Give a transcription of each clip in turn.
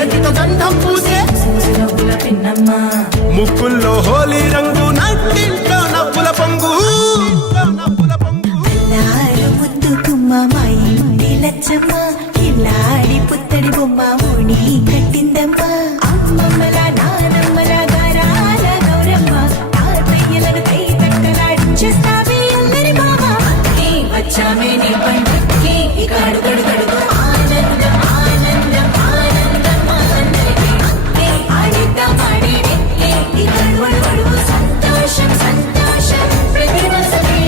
చేతితో గంధం పూసే ముక్కుల్లో హోలీ రంగు నట్టింట్లో నవ్వుల పొంగు లచ్చమ్మ కిల్లాడి పుత్తడి బొమ్మ ఓణి కట్టిందమ్మ అమ్మమ్మల నానమ్మల గారాల గౌరమ్మ తాతయ్యలను కై తక్కలాడించేస్తావే అందరి మామ వచ్చామే నీ పండుగకి ఇక అడుగడుగడుగు ఆనందం ఆనందం ఆనందం అందరికీ ఆడిద్దాం ఆడేడే ఇక అడుగడుగడుగు సంతోషం సంతోషం ప్రతి మనసుకి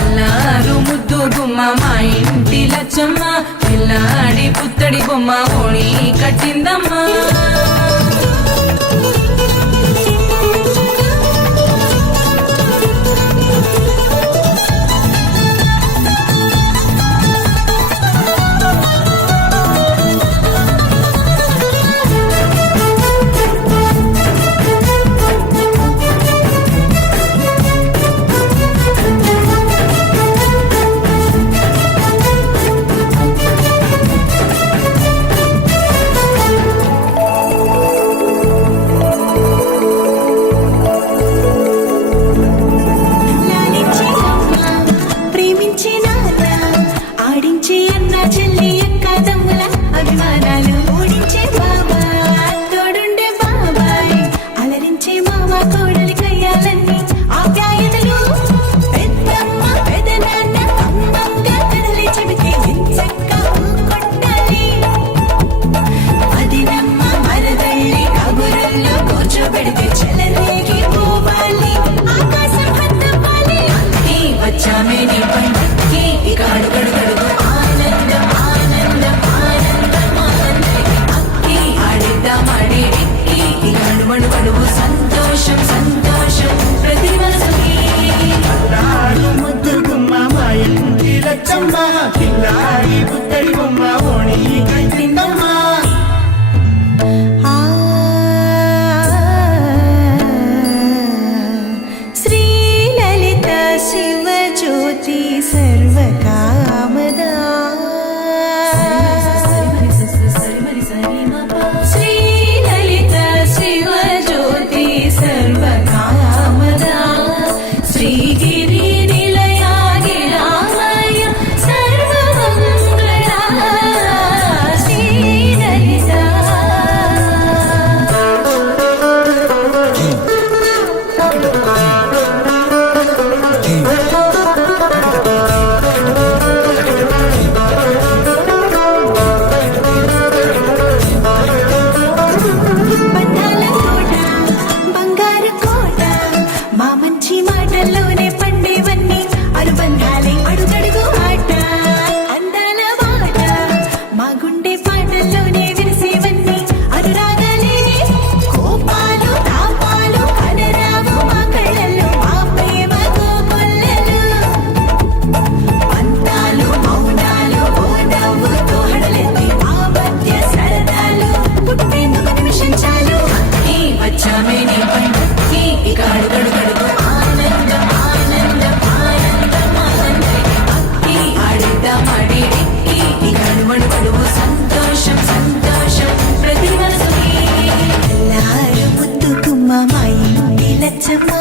అల్లారు ముద్దు గుమ్మ మా ఇంటి లచ్చమ్మ పిల్లాడి పుత్తడి బొమ్మ ఓణి కట్టిందమ్మా సంతోషం సంతోషం ప్రతి మనసుకి ముద్దు గుమ్మ మా ఇంటి లచ్చమ్మ పిల్లాడి పుత్తడి బొమ్మ ఓణి కట్టిందమ్మా శ్రీలలిత శివజ్యోతి సర్వకామదా శ్రీలలిత శివజ్యోతి సర్వకామదా శ్రీగిరి నిలయాగి రామయ్య సర్వమంగళ శ్రీలలిత బంధాల కోట బంగారు కోట మా మంచి మాటల్లోనే పండేవన్నీ అనుబంధాలే అడుగడుగు ఆట అందాల బాట మా గుండె పాటల్లోనే విరిసేవన్నీ అనురాగాలే కోపాలు తాపాలు కనరావు మా కళ్ళల్లో మా ప్రేమ కోకొల్లలు పంతాలు మౌనాలు ఓ నవ్వుతో హడలెత్తి మా మధ్య సరదాలు పుట్టేందుకు నిమిషించాలు వచ్చామే నీ పండుగకి ఇక అడుగడుగడుగు ఆనందం ఆనందం ఆనందం ఆనందం ఆడిద్దాం ఆడేడే ఇక అడుగడుగడుగు సంతోషం సంతోషం ప్రతి మనసుకి అల్లారు ముద్దు గుమ్మ మా ఇంటి లచ్చమ్మ